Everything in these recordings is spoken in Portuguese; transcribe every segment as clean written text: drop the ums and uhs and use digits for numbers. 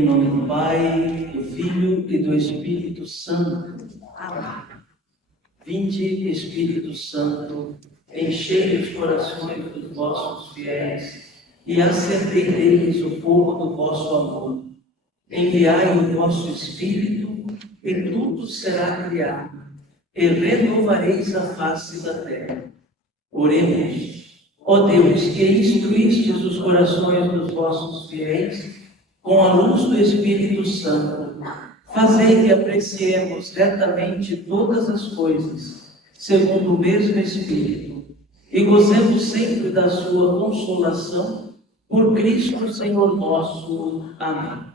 Em nome do Pai, do Filho e do Espírito Santo. Amém. Vinde, Espírito Santo, enchei os corações dos vossos fiéis e acendei neles o fogo do vosso amor. Enviai o vosso Espírito e tudo será criado, e renovareis a face da terra. Oremos. Ó Deus, que instruístes os corações dos vossos fiéis com a luz do Espírito Santo, fazei que apreciemos retamente todas as coisas, segundo o mesmo Espírito, e gozemos sempre da sua consolação, por Cristo Senhor nosso. Amém.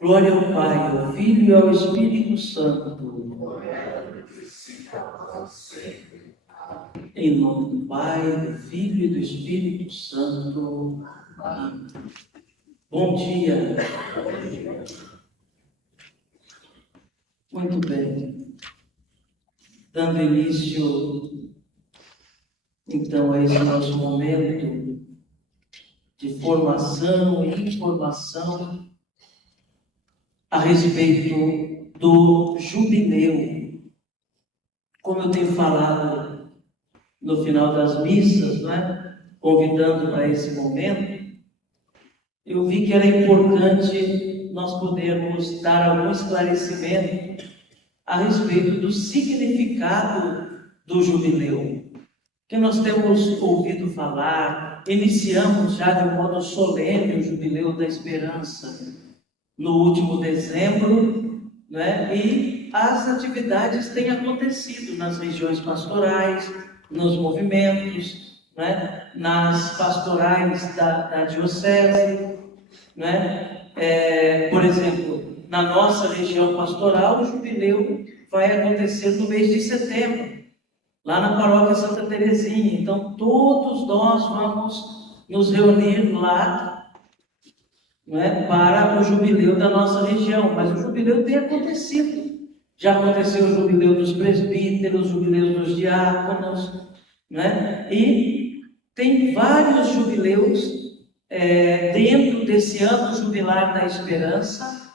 Glória ao Pai, ao Filho e ao Espírito Santo. Em nome do Pai, do Filho e do Espírito Santo. Amém. Bom dia. Muito bem. Dando início, então, a esse nosso momento de formação e informação a respeito do jubileu. Como eu tenho falado no final das missas, convidando para esse momento, eu vi que era importante nós podermos dar algum esclarecimento a respeito do significado do jubileu, que nós temos ouvido falar. Iniciamos já de um modo solene o Jubileu da Esperança no último dezembro, e as atividades têm acontecido nas regiões pastorais, nos movimentos, nas pastorais da diocese, por exemplo, na nossa região pastoral, o jubileu vai acontecer no mês de setembro, lá na paróquia Santa Teresinha. Então, todos nós vamos nos reunir lá, para o jubileu da nossa região. Mas o jubileu tem acontecido. Já aconteceu o jubileu dos presbíteros, o jubileu dos diáconos, e tem vários jubileus dentro desse ano jubilar da esperança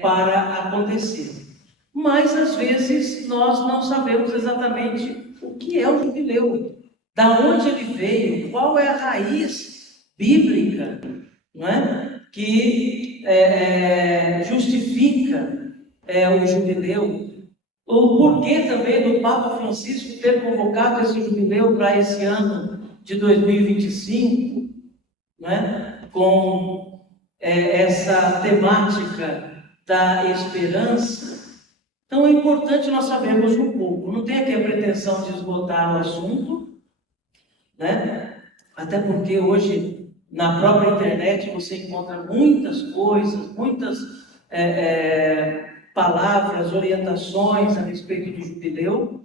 para acontecer. Mas às vezes nós não sabemos exatamente o que é o jubileu, da onde ele veio, qual é a raiz bíblica, que justifica o jubileu, o porquê também do Papa Francisco ter convocado esse jubileu para esse ano de 2025, com essa temática da esperança. Então é importante nós sabermos um pouco. Não tem aqui a pretensão de esgotar o assunto, até porque hoje na própria internet você encontra muitas coisas, muitas palavras, orientações a respeito do jubileu,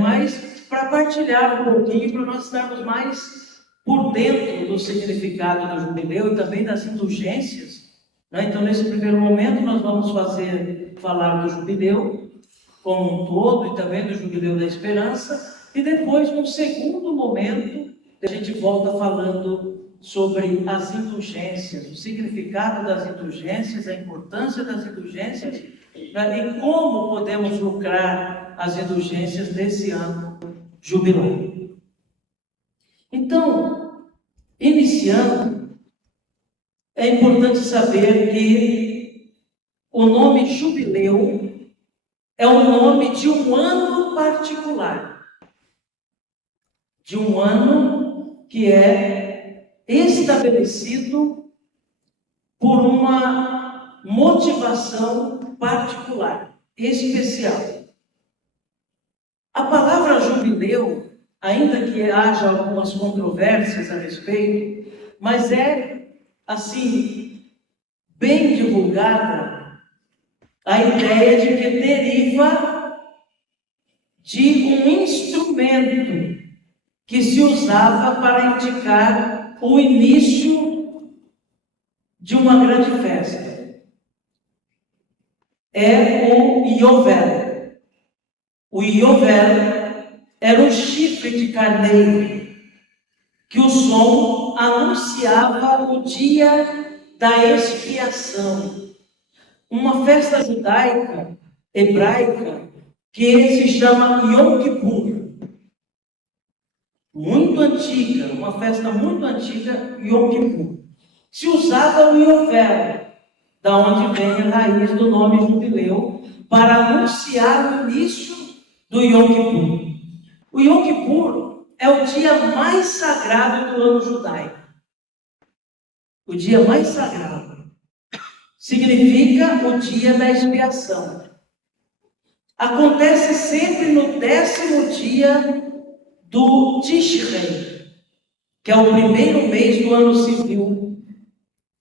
mas para partilhar um pouquinho, para nós estarmos mais por dentro do significado do jubileu e também das indulgências. Então, nesse primeiro momento, nós vamos falar do jubileu como um todo e também do jubileu da esperança, e depois, num segundo momento, a gente volta falando sobre as indulgências, o significado das indulgências, a importância das indulgências, e como podemos lucrar as indulgências desse ano jubilar. Então, iniciando, é importante saber que o nome jubileu é o nome de um ano particular, de um ano que é estabelecido por uma motivação particular, especial. A palavra jubileu, ainda que haja algumas controvérsias a respeito, mas é, assim, bem divulgada a ideia de que deriva de um instrumento que se usava para indicar o início de uma grande festa. É o Iovel. O Iovel era um chifre de carneiro que o som anunciava o dia da expiação. Uma festa judaica, hebraica, que se chama Yom Kippur. Muito antiga, uma festa muito antiga, Yom Kippur. Se usava o Yovel, da onde vem a raiz do nome jubileu, para anunciar o início do Yom Kippur. O Yom Kippur é o dia mais sagrado do ano judaico. O dia mais sagrado. Significa o dia da expiação. Acontece sempre no 10º dia do Tishrei, que é o primeiro mês do ano civil,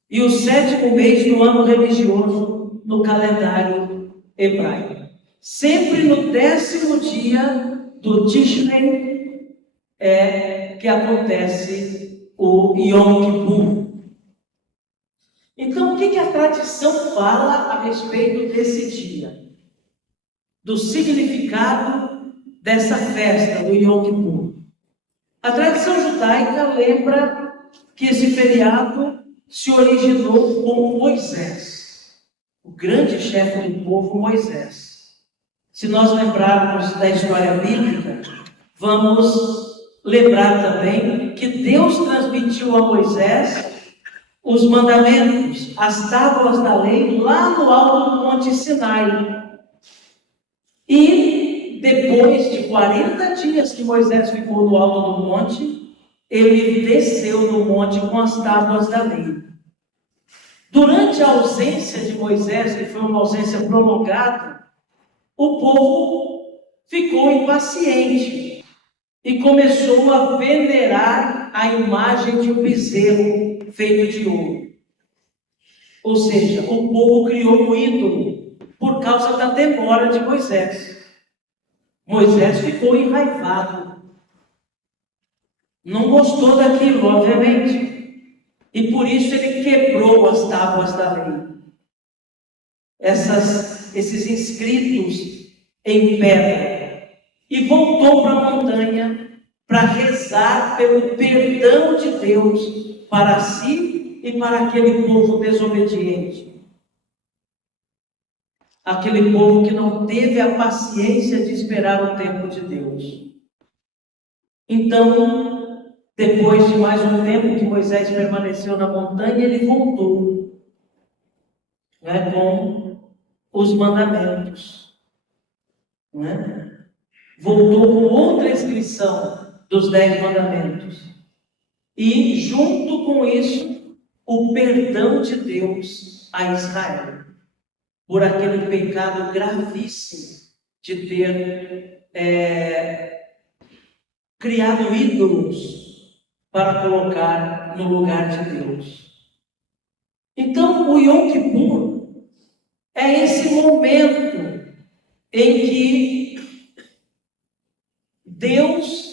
e o 7º mês do ano religioso no calendário hebraico. Sempre no 10º dia do Tishrei que acontece o Yom Kippur. Então, o que a tradição fala a respeito desse dia? Do significado dessa festa do Yom Kippur. A tradição judaica lembra que esse feriado se originou com Moisés, o grande chefe do povo Moisés. Se nós lembrarmos da história bíblica, vamos lembrar também que Deus transmitiu a Moisés os mandamentos, as tábuas da lei, lá no alto do Monte Sinai. E depois de 40 dias que Moisés ficou no alto do monte, ele desceu no monte com as tábuas da lei. Durante a ausência de Moisés, que foi uma ausência prolongada, o povo ficou impaciente e começou a venerar a imagem de um bezerro feito de ouro. Ou seja, o povo criou um ídolo por causa da demora de Moisés. Moisés ficou enraivado. Não gostou daquilo, obviamente. E por isso ele quebrou as tábuas da lei. Esses inscritos em pedra. E voltou para a montanha para rezar pelo perdão de Deus para si e para aquele povo desobediente. Aquele povo que não teve a paciência de esperar o tempo de Deus. Então, depois de mais um tempo que Moisés permaneceu na montanha, ele voltou, com os mandamentos. Voltou com outra inscrição dos 10 mandamentos. E, junto com isso, o perdão de Deus a Israel, por aquele pecado gravíssimo de ter criado ídolos para colocar no lugar de Deus. Então, o Yom Kippur é esse momento em que Deus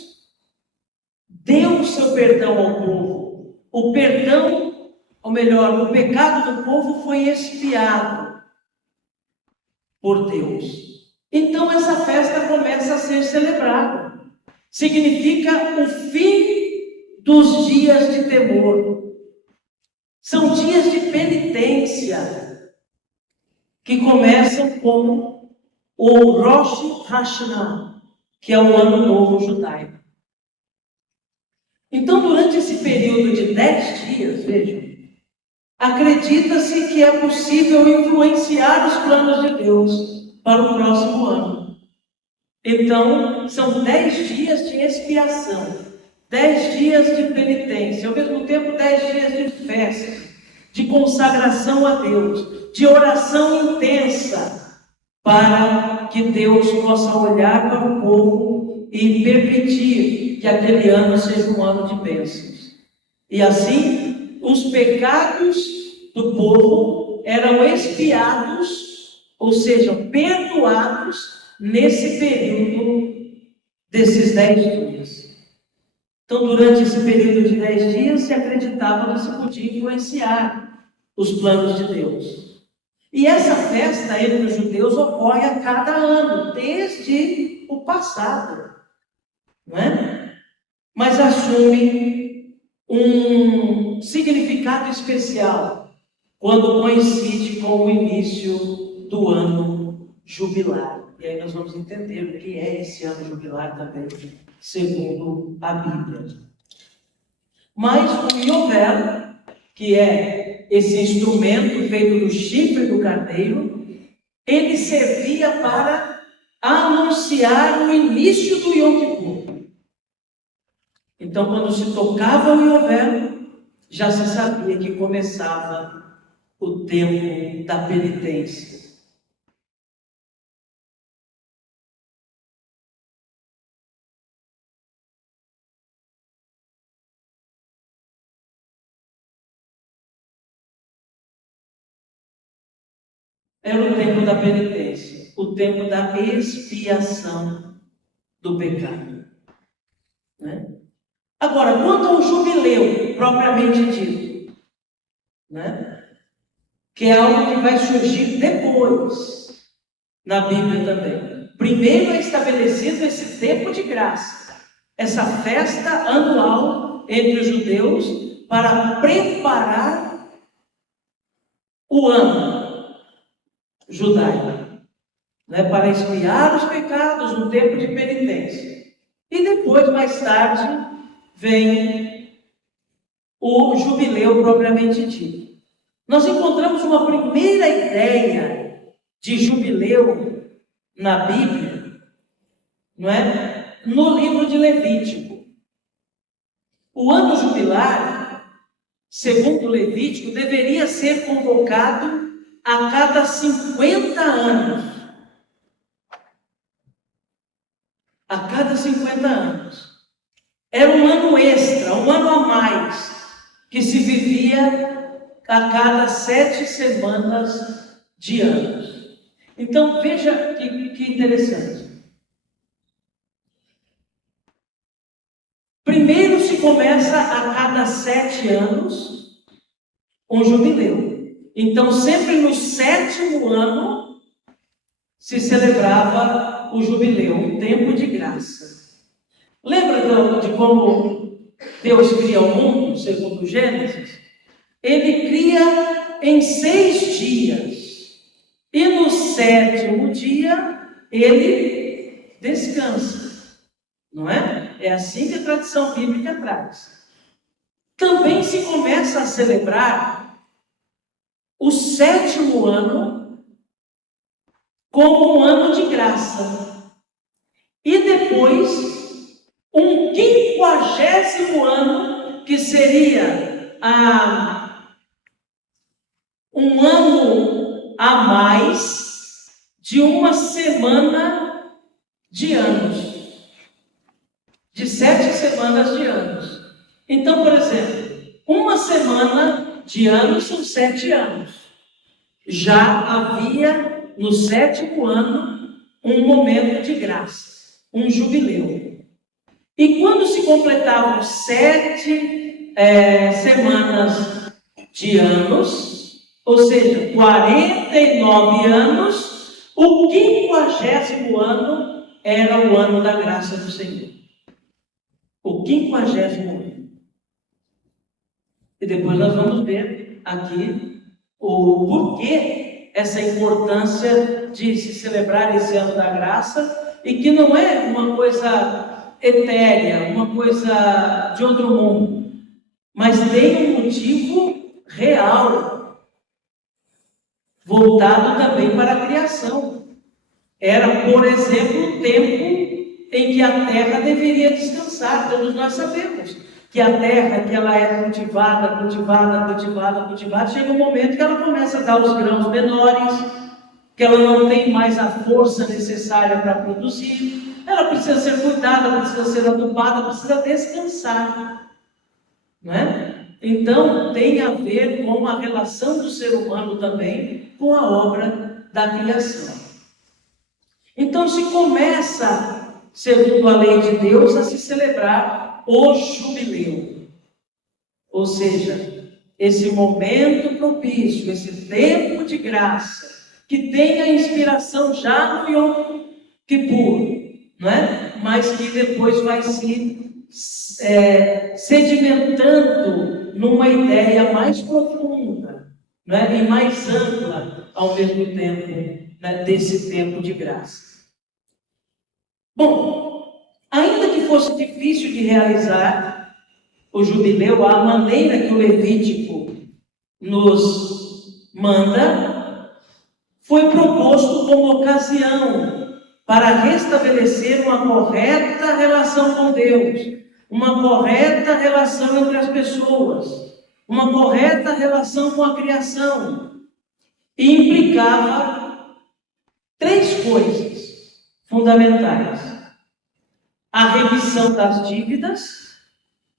deu o seu perdão ao povo. O perdão, ou melhor, o pecado do povo foi expiado por Deus. Então essa festa começa a ser celebrada. Significa o fim dos dias de temor. São dias de penitência que começam com o Rosh Hashanah, que é o Ano Novo Judaico. Então, durante esse período de 10 dias, vejam, acredita-se que é possível influenciar os planos de Deus para o próximo ano. Então, são 10 dias de expiação, 10 dias de penitência, ao mesmo tempo 10 dias de festa, de consagração a Deus, de oração intensa, para que Deus possa olhar para o povo e permitir que aquele ano seja um ano de bênçãos. E assim, os pecados do povo eram expiados, ou seja, perdoados nesse período desses 10 dias. Então, durante esse período de 10 dias, se acreditava que se podia influenciar os planos de Deus. E essa festa entre os judeus ocorre a cada ano, desde o passado, não é? Mas assume um significado especial quando coincide com o início do ano jubilar. E aí nós vamos entender o que é esse ano jubilar também, segundo a Bíblia. Mas o Yovel, que é esse instrumento feito do chifre do carneiro, ele servia para anunciar o início do Yom Kippur. Então, quando se tocava o Yovel, já se sabia que começava o tempo da penitência. Era o tempo da penitência, o tempo da expiação do pecado. Né? Agora, quanto ao jubileu, propriamente dito, né? Que é algo que vai surgir depois na Bíblia também. Primeiro é estabelecido esse tempo de graça, essa festa anual entre os judeus para preparar o ano judaico, né, para expiar os pecados no tempo de penitência. E depois, mais tarde, vem o jubileu propriamente dito. Nós encontramos uma primeira ideia de jubileu na Bíblia, não é? No livro de Levítico. O ano jubilar, segundo Levítico, deveria ser convocado a cada 50 anos. A cada 50 anos. Era um ano extra, um ano a mais, que se vivia a cada 7 semanas de anos. Então, veja que interessante. Primeiro se começa a cada 7 anos um jubileu. Então, sempre no 7º ano se celebrava o jubileu, um tempo de graça. Lembra de como Deus cria o mundo, segundo Gênesis? Ele cria em 6 dias. E no 7º dia, ele descansa. Não é? É assim que a tradição bíblica traz. Também se começa a celebrar o 7º ano como um ano de graça. E depois, um 50º ano, que seria um ano a mais de uma semana de anos. De 7 semanas de anos. Então, por exemplo, uma semana de anos são 7 anos. Já havia no 7º ano um momento de graça, um jubileu. E quando se completavam 7 semanas de anos, ou seja, 49 anos, o 50º ano era o ano da graça do Senhor. O 50º ano. E depois nós vamos ver aqui o porquê essa importância de se celebrar esse ano da graça, e que não é uma coisa etérea, uma coisa de outro mundo, mas tem um motivo real, voltado também para a criação. Era, por exemplo, o tempo em que a terra deveria descansar. Todos nós sabemos que a terra, que ela é cultivada, chega um momento que ela começa a dar os grãos menores, que ela não tem mais a força necessária para produzir, ela precisa ser cuidada, precisa ser adubada, precisa descansar, não é? Então, tem a ver com a relação do ser humano também com a obra da criação. Então, se começa, segundo a lei de Deus, a se celebrar o jubileu, ou seja, esse momento propício, esse tempo de graça, que tem a inspiração já no Yom Kippur, não é? Mas que depois vai se sedimentando numa ideia mais profunda né, e mais ampla ao mesmo tempo, né, desse tempo de graça. Bom, ainda que fosse difícil de realizar o jubileu, a maneira que o Levítico nos manda, foi proposto como ocasião para restabelecer uma correta relação com Deus, uma correta relação entre as pessoas, uma correta relação com a criação, e implicava três coisas fundamentais: a remissão das dívidas,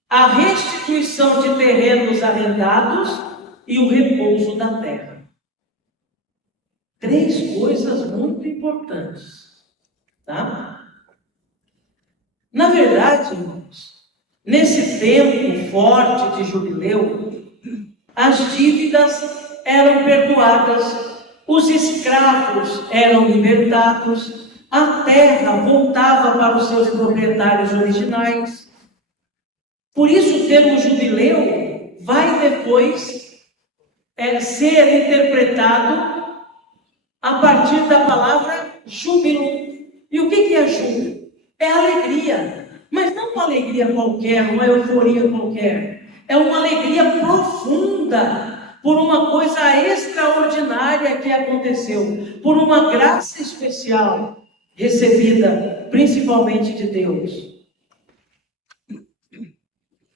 a restituição de terrenos arrendados e o repouso da terra. Três coisas muito importantes, tá? Na verdade, irmãos, nesse tempo forte de jubileu, as dívidas eram perdoadas, os escravos eram libertados, a terra voltava para os seus proprietários originais. Por isso o termo jubileu vai depois ser interpretado a partir da palavra júbilo. E o que é júbilo? É alegria, mas não uma alegria qualquer, uma euforia qualquer. É uma alegria profunda por uma coisa extraordinária que aconteceu, por uma graça especial recebida principalmente de Deus.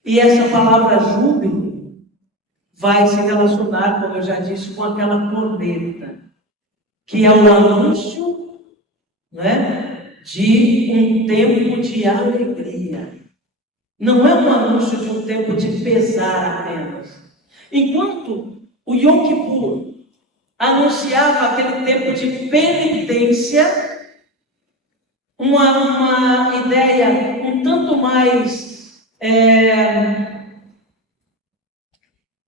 E essa palavra júbilo vai se relacionar, como eu já disse, com aquela corneta, que é o anúncio, né, de um tempo de alegria. Não é um anúncio de um tempo de pesar apenas. Enquanto o Yom Kippur anunciava aquele tempo de penitência, uma ideia um tanto mais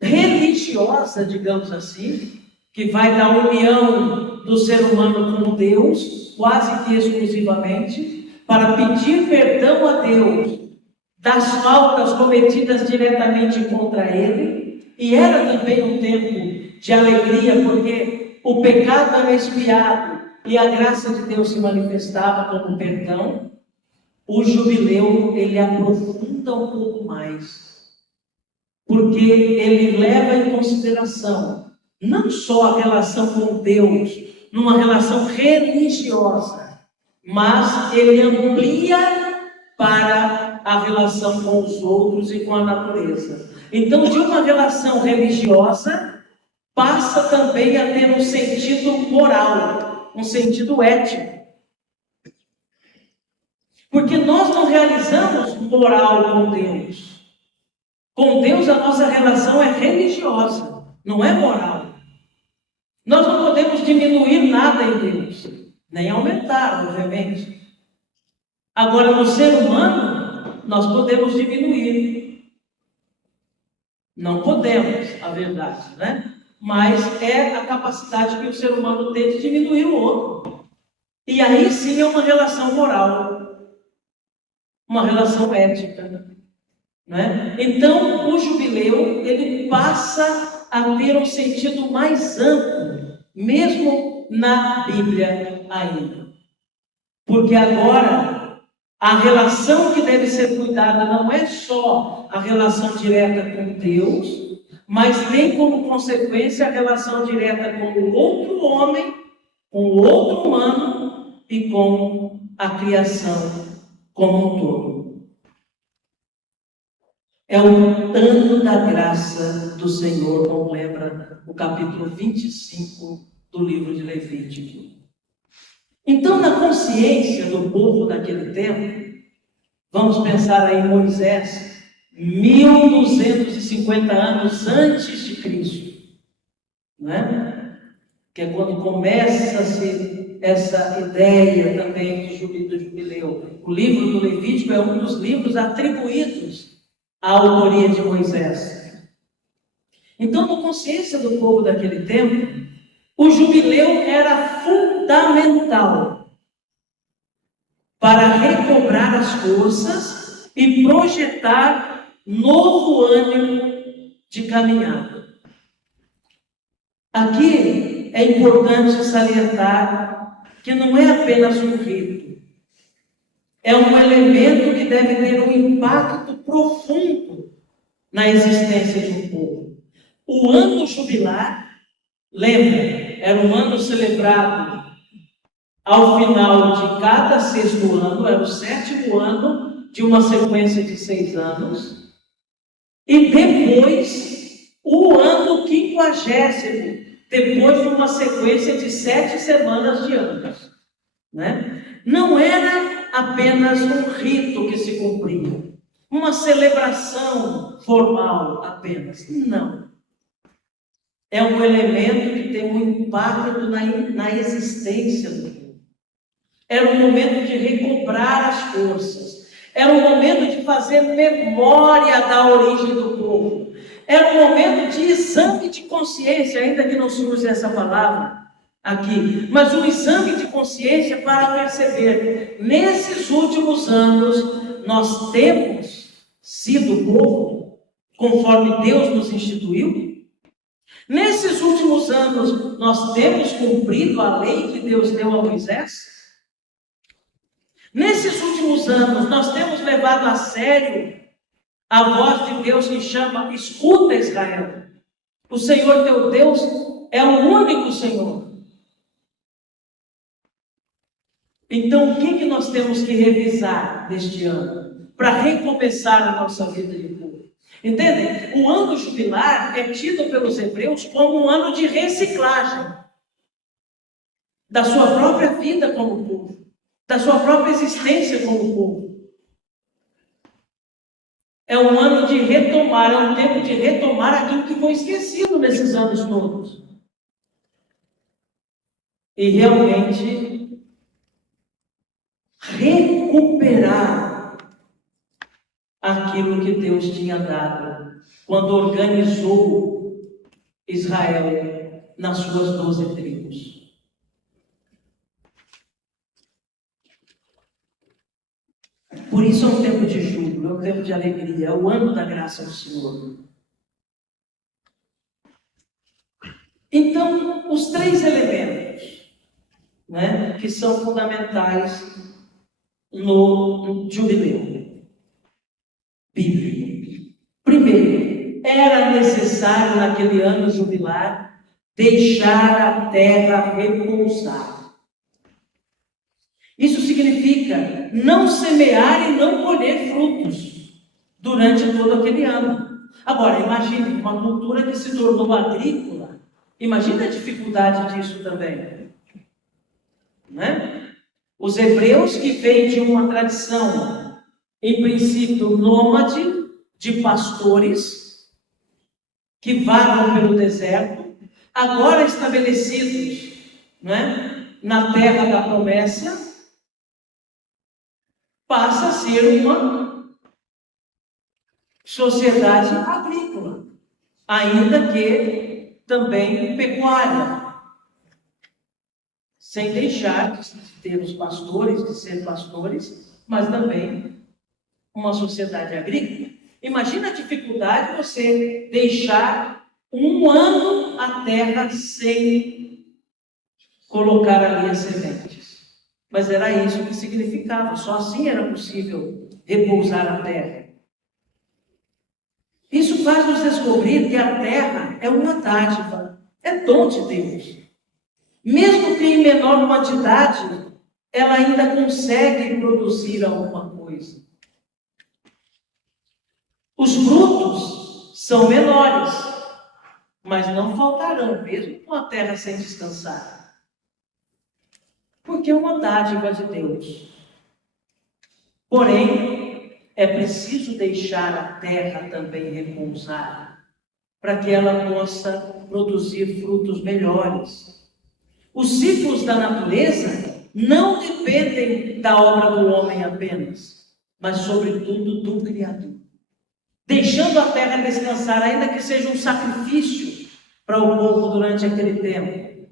religiosa, digamos assim, que vai da união do ser humano com Deus, quase que exclusivamente, para pedir perdão a Deus das faltas cometidas diretamente contra Ele. E era também um tempo de alegria, porque o pecado era expiado e a graça de Deus se manifestava como perdão. O jubileu, ele aprofunda um pouco mais, porque ele leva em consideração não só a relação com Deus, numa relação religiosa, mas ele amplia para a relação com os outros e com a natureza. Então, de uma relação religiosa, passa também a ter um sentido moral, um sentido ético. Porque nós não realizamos moral com Deus. Com Deus a nossa relação é religiosa, não é moral. Nós não podemos diminuir nada em Deus, nem aumentar, obviamente. Agora, no ser humano, nós podemos diminuir. Não podemos, a verdade, né? Mas é a capacidade que o ser humano tem de diminuir o outro. E aí sim é uma relação moral, uma relação ética, né? Então, o jubileu, ele passa a ter um sentido mais amplo, mesmo na Bíblia ainda. Porque agora, a relação que deve ser cuidada não é só a relação direta com Deus, mas tem como consequência a relação direta com o outro homem, com o outro humano e com a criação como um todo. É o ano da graça do Senhor, como lembra o capítulo 25 do livro de Levítico. Então, na consciência do povo daquele tempo, vamos pensar aí em Moisés, 1250 anos antes de Cristo, né? Que é quando começa-se essa ideia também do jubileu. O livro do Levítico é um dos livros atribuídos à autoria de Moisés. Então, na consciência do povo daquele tempo, o jubileu era fundamental para recobrar as forças e projetar novo ânimo de caminhada. Aqui é importante salientar que não é apenas um rito, é um elemento que deve ter um impacto profundo na existência de um povo. O ano jubilar, lembra, era um ano celebrado ao final de cada sexto ano, era o sétimo ano de uma sequência de 6 anos, e depois o ano 50º, depois de uma sequência de 7 semanas de anos. Né? Não era apenas um rito que se cumpria, uma celebração formal apenas. Não. É um elemento que tem um impacto na existência do povo. Era um momento de recobrar as forças. Era um momento de fazer memória da origem do povo. Era um momento de exame de consciência, ainda que não se use essa palavra aqui, mas um exame de consciência para perceber, nesses últimos anos, nós temos sido povo, conforme Deus nos instituiu? Nesses últimos anos, nós temos cumprido a lei que Deus deu a Moisés? Nesses últimos anos, nós temos levado a sério a voz de Deus que chama: escuta, Israel, o Senhor teu Deus é o único Senhor. Então, o que nós temos que revisar neste ano para recomeçar a nossa vida de povo? Entendem? O ano jubilar é tido pelos hebreus como um ano de reciclagem da sua própria vida como povo, da sua própria existência como povo. É um ano de retomar, é um tempo de retomar aquilo que foi esquecido nesses anos todos. E realmente recuperar aquilo que Deus tinha dado quando organizou Israel nas suas 12 tribos. Por isso é um tempo de júbilo, é um tempo de alegria, é o ano da graça do Senhor. Então, os 3 elementos, né, que são fundamentais no jubileu bíblico. Primeiro, era necessário naquele ano jubilar deixar a terra repousar. Isso significa não semear e não colher frutos durante todo aquele ano. Agora, imagine uma cultura que se tornou agrícola. Imagine a dificuldade disso também. Né? Os hebreus que vêm de uma tradição, em princípio, nômade, de pastores, que vagam pelo deserto, agora estabelecidos, né, na terra da promessa, passa a ser uma sociedade agrícola, ainda que também pecuária, sem deixar de ter os pastores, de ser pastores, mas também uma sociedade agrícola. Imagina a dificuldade de você deixar um ano a terra sem colocar ali as sementes. Mas era isso que significava, só assim era possível repousar a terra. Isso faz nos descobrir que a terra é uma dádiva, é dom de Deus. Mesmo que em menor quantidade, ela ainda consegue produzir alguma coisa. Os frutos são menores, mas não faltarão, mesmo com a terra sem descansar. Porque é uma dádiva de Deus. Porém, é preciso deixar a terra também repousar, para que ela possa produzir frutos melhores. Os ciclos da natureza não dependem da obra do homem apenas, mas sobretudo do Criador. Deixando a terra descansar, ainda que seja um sacrifício para o povo durante aquele tempo,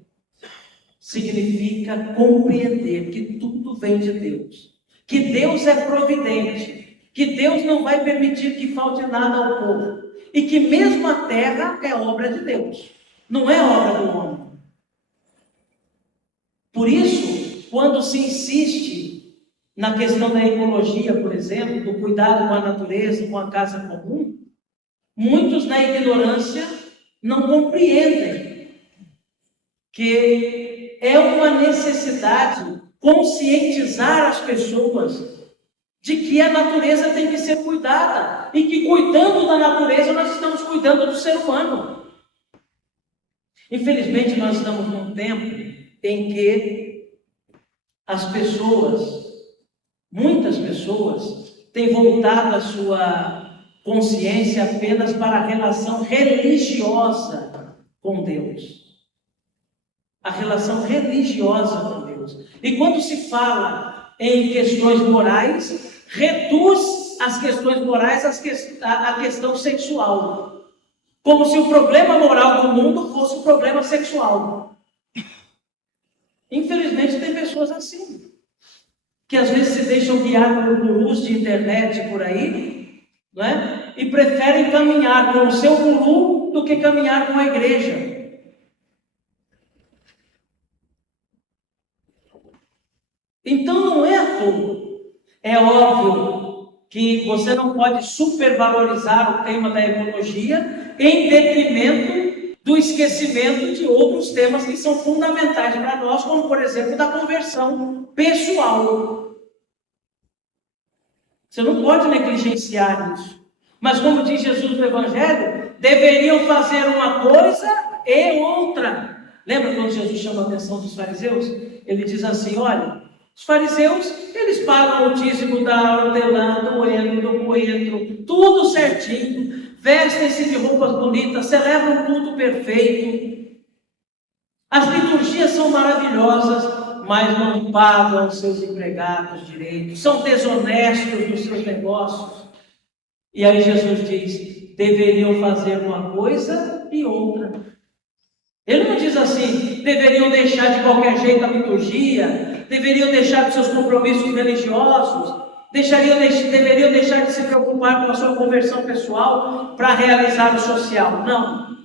significa compreender que tudo vem de Deus, que Deus é providente, que Deus não vai permitir que falte nada ao povo, e que mesmo a terra é obra de Deus. não é obra do homem. Por isso, quando se insiste na questão da ecologia, por exemplo, do cuidado com a natureza, com a casa comum, muitos na ignorância não compreendem que é uma necessidade conscientizar as pessoas de que a natureza tem que ser cuidada e que cuidando da natureza nós estamos cuidando do ser humano. Infelizmente nós estamos num tempo em que as pessoas, muitas pessoas, têm voltado a sua consciência apenas para a relação religiosa com Deus. A relação religiosa com Deus. E quando se fala em questões morais, reduz as questões morais à questão sexual. Como se o problema moral do mundo fosse o problema sexual. Infelizmente tem pessoas assim, que às vezes se deixam guiar por gurus de internet por aí, não é? E preferem caminhar com o seu guru do que caminhar com a igreja. Então não é à toa. É óbvio que você não pode supervalorizar o tema da ecologia em detrimento do esquecimento de outros temas que são fundamentais para nós, como por exemplo da conversão pessoal. Você não pode negligenciar isso. Mas como diz Jesus no Evangelho, deveriam fazer uma coisa e outra. Lembra quando Jesus chama a atenção dos fariseus? Ele diz assim, olha, os fariseus, eles pagam o dízimo da hortelã, do endro, do coentro, tudo certinho, vestem-se de roupas bonitas, celebram um culto perfeito. As liturgias são maravilhosas, mas não pagam os seus empregados direito, são desonestos nos seus negócios. E aí Jesus diz, deveriam fazer uma coisa e outra. Ele não diz assim, deveriam deixar de qualquer jeito a liturgia, deveriam deixar de seus compromissos religiosos, deveriam deixar de se preocupar com a sua conversão pessoal para realizar o social. Não.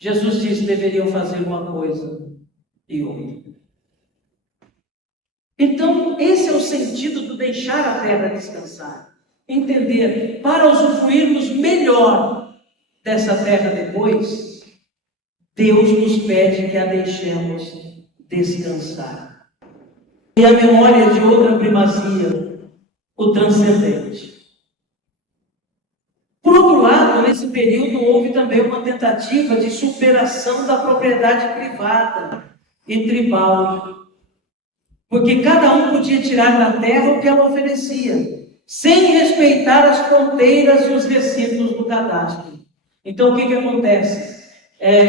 Jesus disse que deveriam fazer uma coisa e outra. Então, esse é o sentido do deixar a terra descansar. Entender, para usufruirmos melhor dessa terra depois, Deus nos pede que a deixemos descansar. E a memória de outra primazia, o transcendente. Por outro lado, nesse período houve também uma tentativa de superação da propriedade privada e tribal. Porque cada um podia tirar da terra o que ela oferecia, sem respeitar as fronteiras e os recintos do cadastro. Então o que acontece?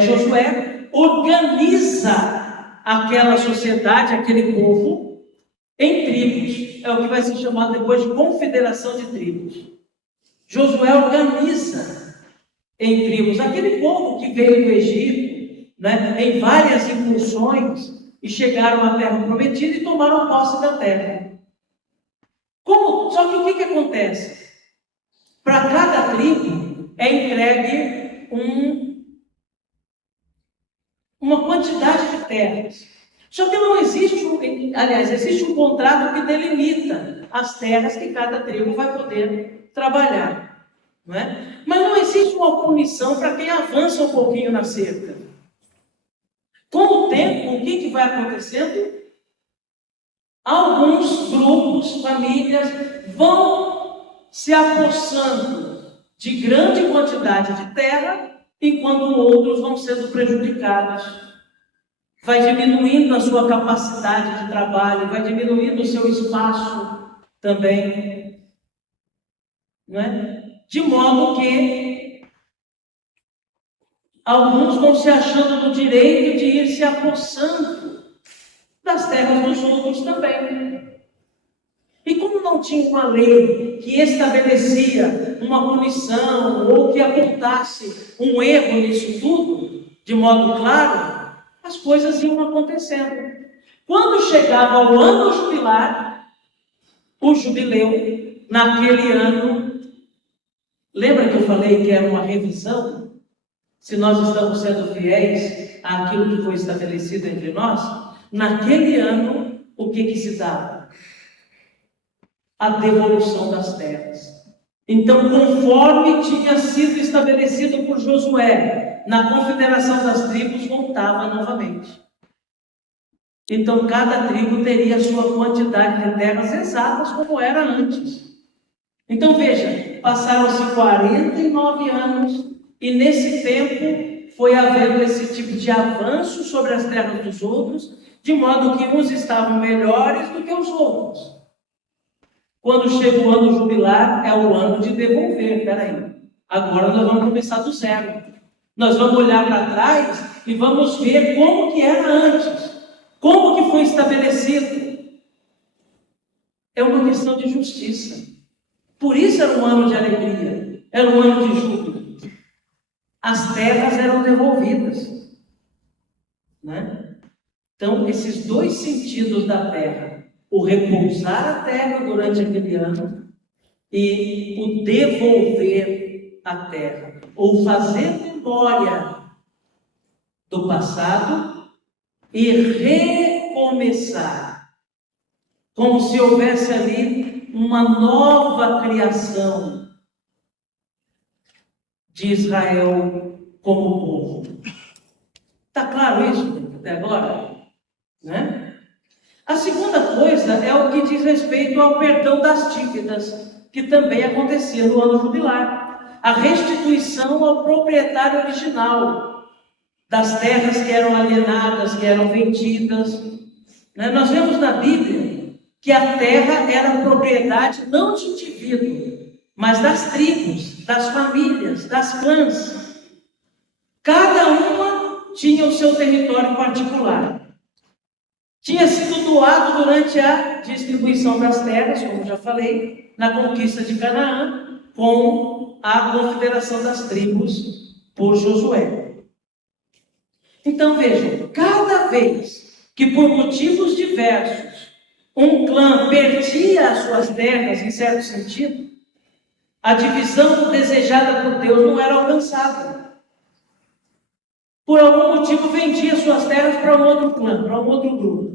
Josué organiza aquela sociedade, aquele povo, em tribos. É o que vai ser chamado depois de confederação de tribos. Josué organiza em tribos. Aquele povo que veio do Egito, né, em várias incursões, e chegaram à terra prometida e tomaram posse da terra. Só que o que acontece? Para cada tribo é entregue uma quantidade de terras. Só que não existe, existe um contrato que delimita as terras que cada tribo vai poder trabalhar. Não é? Mas não existe uma punição para quem avança um pouquinho na cerca. Com o tempo, o que vai acontecendo? Alguns grupos, famílias, vão se apossando de grande quantidade de terra, enquanto outros vão sendo prejudicados. Vai diminuindo a sua capacidade de trabalho, vai diminuindo o seu espaço também. Não é? De modo que alguns vão se achando no direito de ir se apossando das terras dos outros também. E como não tinha uma lei que estabelecia uma punição ou que apontasse um erro nisso tudo, de modo claro, as coisas iam acontecendo. Quando chegava o ano jubilar, o jubileu, naquele ano, lembra que eu falei que era uma revisão? se nós estamos sendo fiéis àquilo que foi estabelecido entre nós, naquele ano, o que se dava? A devolução das terras. Então, conforme tinha sido estabelecido por Josué, na confederação das tribos, voltava novamente. Então, cada tribo teria a sua quantidade de terras exatas, como era antes. Então, veja, passaram-se 49 anos, e nesse tempo foi havendo esse tipo de avanço sobre as terras dos outros, de modo que uns estavam melhores do que os outros. Quando chega o ano jubilar, é o ano de devolver. Peraí, agora nós vamos começar do zero. Nós vamos olhar para trás e vamos ver como que era antes, como que foi estabelecido. É uma questão de justiça. Por isso era um ano de alegria, era um ano de júbilo. As terras eram devolvidas, né? Então, esses dois sentidos da terra, o repousar a terra durante aquele ano e o devolver a terra, ou fazer memória do passado e recomeçar, como se houvesse ali uma nova criação de Israel como povo. Está claro isso até agora? Né? A segunda coisa é o que diz respeito ao perdão das dívidas, que também acontecia no ano jubilar. A restituição ao proprietário original das terras que eram alienadas, que eram vendidas. Né? Nós vemos na Bíblia que a terra era propriedade não de indivíduo, mas das tribos, das famílias, das clãs. Cada uma tinha o seu território particular. Tinha sido doado durante a distribuição das terras, como já falei, na conquista de Canaã, com a confederação das tribos por Josué. Então vejam, cada vez que por motivos diversos um clã perdia as suas terras, em certo sentido, a divisão desejada por Deus não era alcançada. Por algum motivo vendia suas terras para um outro clã, para um outro grupo.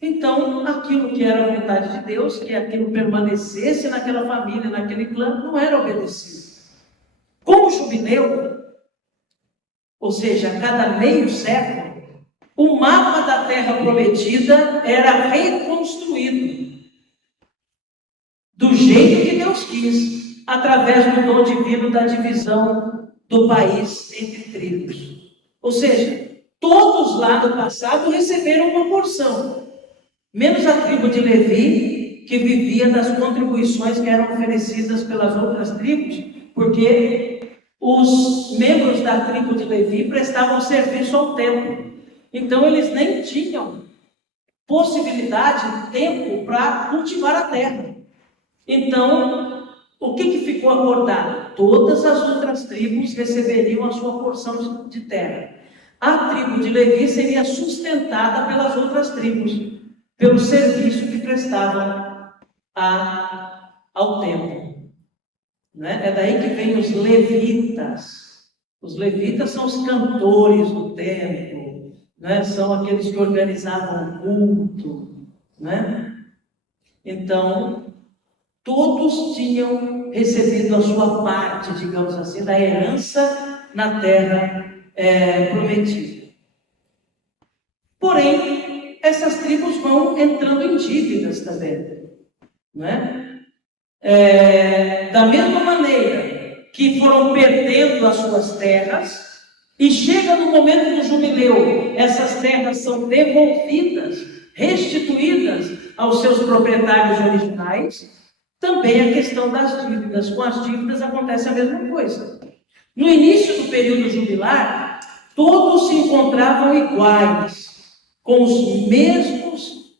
Então, aquilo que era a vontade de Deus, que aquilo permanecesse naquela família, naquele clã, não era obedecido. Com o jubileu, ou seja, a cada meio século, o mapa da terra prometida era reconstruído do jeito que Deus quis, através do dom divino da divisão do país entre tribos. Ou seja, todos lá no passado receberam uma porção, menos a tribo de Levi, que vivia das contribuições que eram oferecidas pelas outras tribos, porque os membros da tribo de Levi prestavam serviço ao templo. Então eles nem tinham possibilidade, tempo para cultivar a terra. Então, o que ficou acordado? Todas as outras tribos receberiam a sua porção de terra. A tribo de Levi seria sustentada pelas outras tribos, pelo serviço que prestavam ao templo. Né? É daí que vem os levitas. Os levitas são os cantores do templo, né? São aqueles que organizavam o culto. Né? Então, todos tinham recebido a sua parte, digamos assim, da herança na terra prometida. Porém, essas tribos vão entrando em dívidas também, né? Da mesma maneira que foram perdendo as suas terras, e chega no momento do jubileu, essas terras são devolvidas, restituídas aos seus proprietários originais. Também a questão das dívidas. Com as dívidas acontece a mesma coisa. No início do período jubilar, todos se encontravam iguais, com os mesmos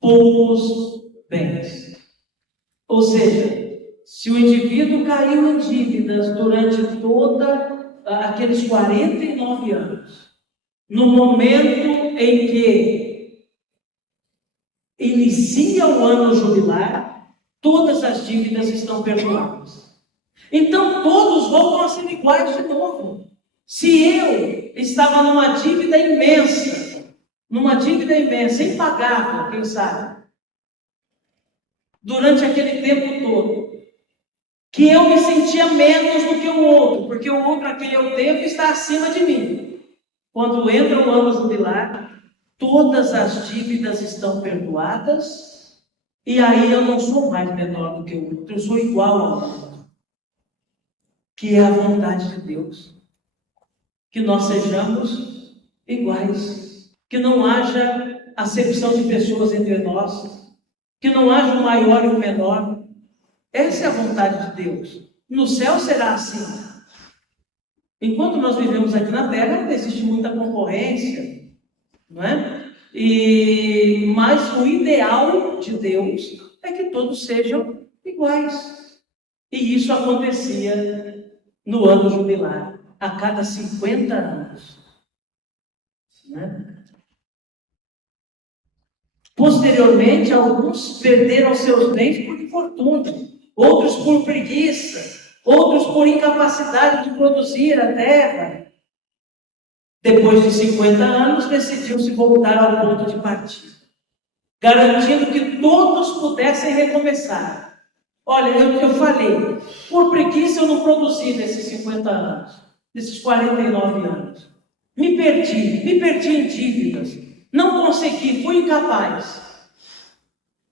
poucos bens. Ou seja, se o indivíduo caiu em dívidas durante aqueles 49 anos, no momento em que inicia o ano jubilar, todas as dívidas estão perdoadas. Então todos voltam a ser iguais de novo. Se eu estava numa dívida imensa, impagável, quem sabe, durante aquele tempo todo, que eu me sentia menos do que o outro, porque o outro a quem eu devo está acima de mim. Quando entra o ano jubilar, todas as dívidas estão perdoadas, e aí eu não sou mais menor do que o outro, eu sou igual ao outro, que é a vontade de Deus. Que nós sejamos iguais, que não haja acepção de pessoas entre nós, que não haja o maior e o menor. Essa é a vontade de Deus. No céu será assim. Enquanto nós vivemos aqui na terra, existe muita concorrência, não é? Mas o ideal de Deus é que todos sejam iguais. E isso acontecia no ano jubilar, a cada 50 anos. Né? Posteriormente, alguns perderam seus bens por infortúnio, outros por preguiça, outros por incapacidade de produzir a terra. Depois de 50 anos, decidiu-se voltar ao ponto de partida, garantindo que todos pudessem recomeçar. Olha, eu falei, por preguiça eu não produzi nesses 50 anos, nesses 49 anos. Me perdi em dívidas, não consegui, fui incapaz.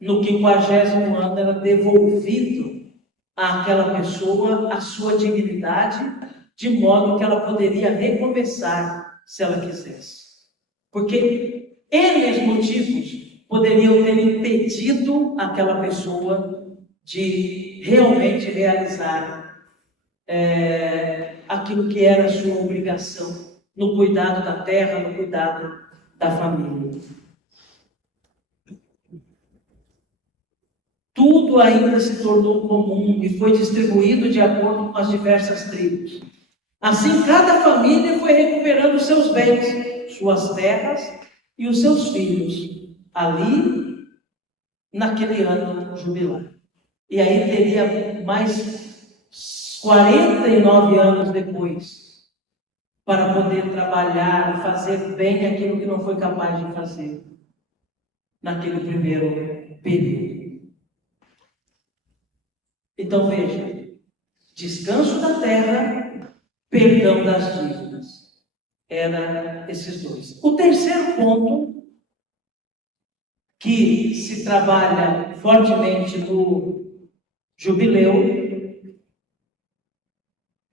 No 50º ano era devolvido àquela pessoa a sua dignidade, de modo que ela poderia recomeçar se ela quisesse. Porque N motivos poderiam ter impedido aquela pessoa de realmente realizar aquilo que era a sua obrigação, no cuidado da terra, no cuidado da família. Tudo ainda se tornou comum e foi distribuído de acordo com as diversas tribos. Assim, cada família foi recuperando seus bens, suas terras e os seus filhos, ali, naquele ano jubilar. E aí teria mais 49 anos depois, para poder trabalhar, fazer bem aquilo que não foi capaz de fazer naquele primeiro período. Então veja, descanso da terra, perdão das dívidas. Era esses dois. O terceiro ponto, que se trabalha fortemente no jubileu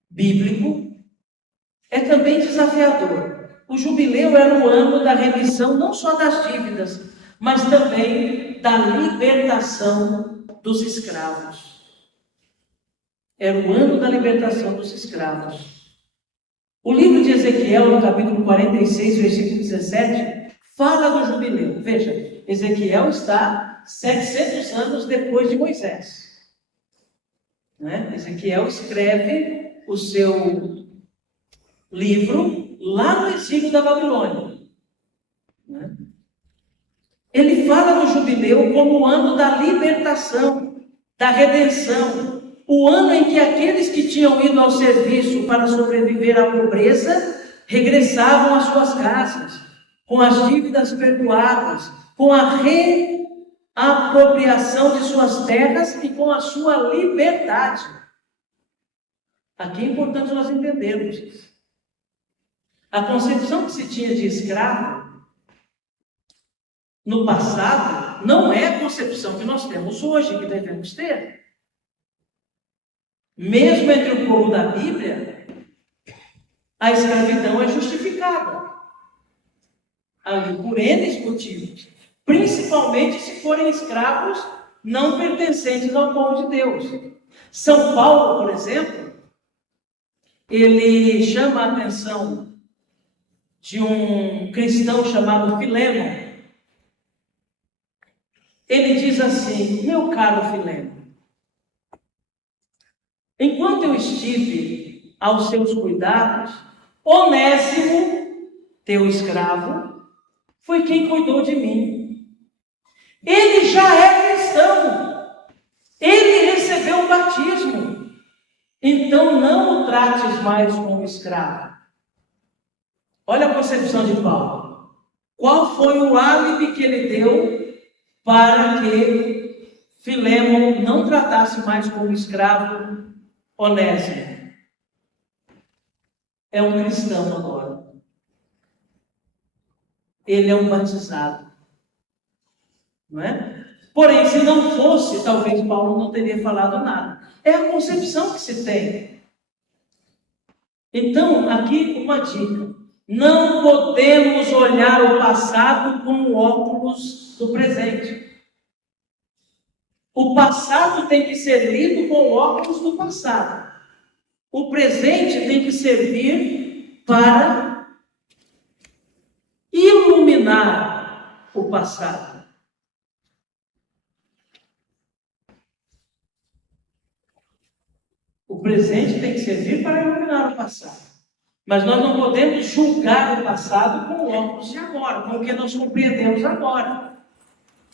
bíblico, é também desafiador. O jubileu era o ano da remissão não só das dívidas, mas também da libertação dos escravos. Era o ano da libertação dos escravos. O livro de Ezequiel, no capítulo 46, versículo 17, fala do jubileu. Veja, Ezequiel está 700 anos depois de Moisés. Né? Ezequiel escreve o seu livro lá no exílio da Babilônia. Né? Ele fala do jubileu como o ano da libertação, da redenção. O ano em que aqueles que tinham ido ao serviço para sobreviver à pobreza regressavam às suas casas, com as dívidas perdoadas, com a reapropriação de suas terras e com a sua liberdade. Aqui é importante nós entendermos isso. A concepção que se tinha de escravo no passado não é a concepção que nós temos hoje, que devemos ter. Mesmo entre o povo da Bíblia, a escravidão é justificada ali por N motivos, principalmente se forem escravos não pertencentes ao povo de Deus. São Paulo, por exemplo, ele chama a atenção de um cristão chamado Filemo. Ele diz assim: meu caro Filemo, enquanto eu estive aos seus cuidados, Onésimo, teu escravo, foi quem cuidou de mim. Ele já é cristão. Ele recebeu o batismo. Então não o trates mais como escravo, Olha a concepção de Paulo. Qual foi o álibi que ele deu para que Filémon não tratasse mais como escravo Onésimo? É um cristão agora. Ele é um batizado. Não é? Porém, se não fosse, talvez Paulo não teria falado nada. É a concepção que se tem. Então, aqui uma dica. Não podemos olhar o passado com óculos do presente. O passado tem que ser lido com óculos do passado. O presente tem que servir para iluminar o passado. O presente tem que servir para iluminar o passado. Mas nós não podemos julgar o passado com óculos de agora, com o que nós compreendemos agora.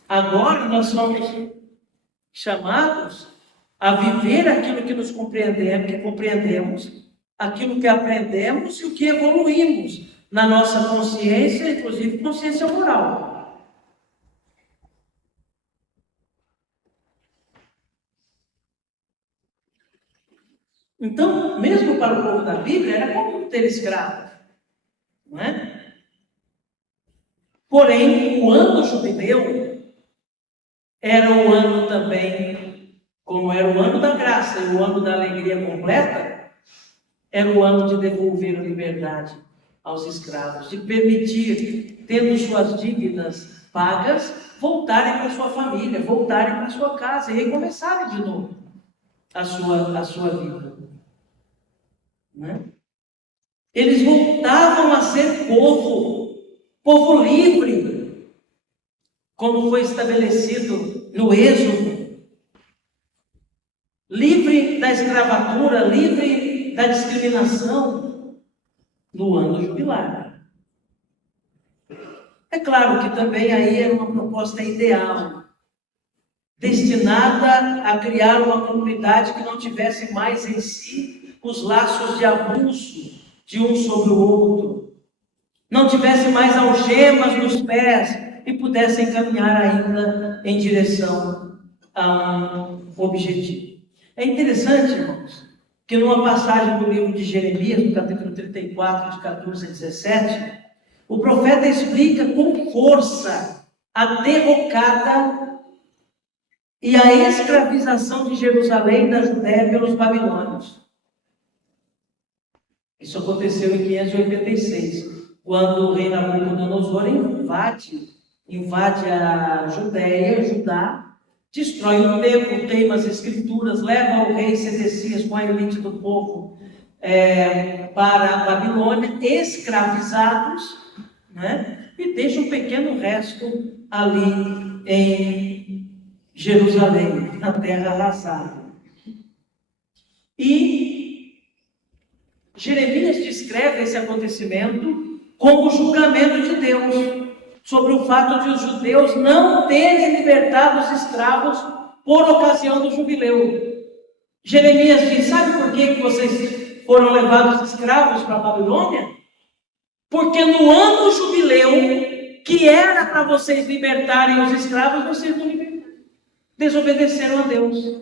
Agora nós somos chamados a viver aquilo que nos compreendemos, aquilo que aprendemos e o que evoluímos na nossa consciência, inclusive consciência moral. Então, mesmo para o povo da Bíblia, era comum ter escravos, não é? Porém, o ano jubileu era o ano também, como era o ano da graça e o ano da alegria completa, era o ano de devolver a liberdade aos escravos, de permitir, tendo suas dívidas pagas, voltarem para sua família, voltarem para sua casa e recomeçarem de novo a sua vida. Né? Eles voltavam a ser povo livre, como foi estabelecido no Êxodo, livre da escravatura, livre da discriminação, no ano jubilar. É claro que também aí era uma proposta ideal, destinada a criar uma comunidade que não tivesse mais em si os laços de abuso de um sobre o outro, não tivesse mais algemas nos pés e pudessem caminhar ainda em direção a um objetivo. É interessante, irmãos, que numa passagem do livro de Jeremias, no capítulo 34, de 14 a 17, o profeta explica com força a derrocada e a escravização de Jerusalém e da Judéia pelos babilônios. Isso aconteceu em 586, quando o rei Nabucodonosor invade a Judéia, Judá, destrói o templo, queima as escrituras, leva o rei Sedecias com a elite do povo para a Babilônia, escravizados, né? E deixa um pequeno resto ali em Jerusalém, na terra arrasada. E Jeremias descreve esse acontecimento como o julgamento de Deus sobre o fato de os judeus não terem libertado os escravos por ocasião do jubileu. Jeremias diz: sabe por que vocês foram levados escravos para a Babilônia? Porque no ano jubileu, que era para vocês libertarem os escravos, vocês não libertaram. Desobedeceram a Deus.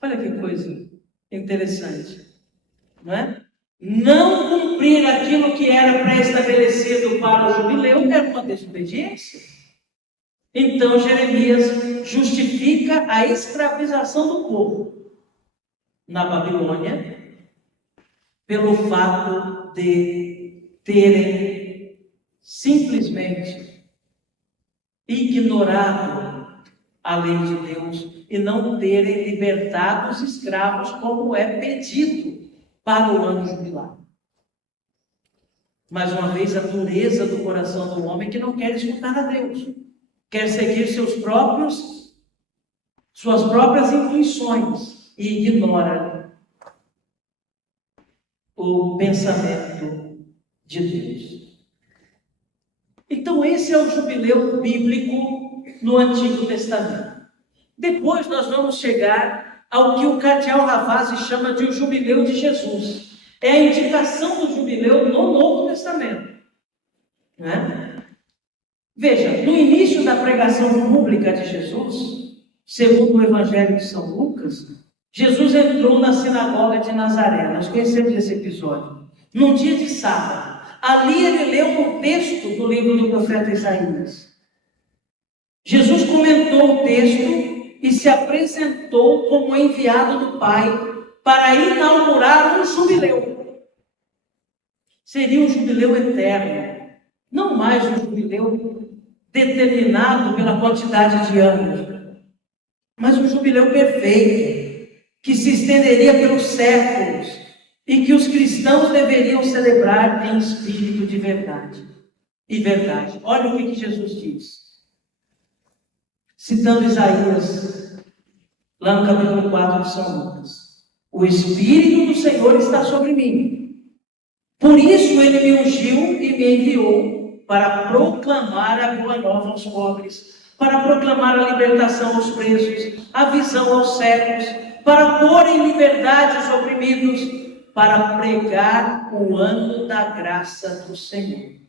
Olha que coisa interessante. Não é? Não cumprir aquilo que era pré-estabelecido para o jubileu era uma desobediência. Então Jeremias justifica a escravização do povo na Babilônia pelo fato de terem simplesmente ignorado a lei de Deus e não terem libertado os escravos como é pedido para o ano jubilar. Mais uma vez, a dureza do coração do homem que não quer escutar a Deus, quer seguir suas próprias intuições e ignora o pensamento de Deus. Então, esse é o jubileu bíblico no Antigo Testamento. Depois nós vamos chegar ao que o cardeal Ravazzi chama de o jubileu de Jesus. É a indicação do jubileu no Novo Testamento. Né? Veja, no início da pregação pública de Jesus, segundo o Evangelho de São Lucas, Jesus entrou na sinagoga de Nazaré. Nós conhecemos esse episódio. Num dia de sábado. Ali ele leu um texto do livro do profeta Isaías. Jesus comentou o texto e se apresentou como enviado do Pai para inaugurar um jubileu. Seria um jubileu eterno, não mais um jubileu determinado pela quantidade de anos, mas um jubileu perfeito, que se estenderia pelos séculos e que os cristãos deveriam celebrar em espírito de verdade. E verdade. Olha o que Jesus diz. Citando Isaías, lá no capítulo 4 de São Lucas. O Espírito do Senhor está sobre mim. Por isso ele me ungiu e me enviou para proclamar a boa nova aos pobres, para proclamar a libertação aos presos, a visão aos cegos, para pôr em liberdade os oprimidos, para pregar o ano da graça do Senhor.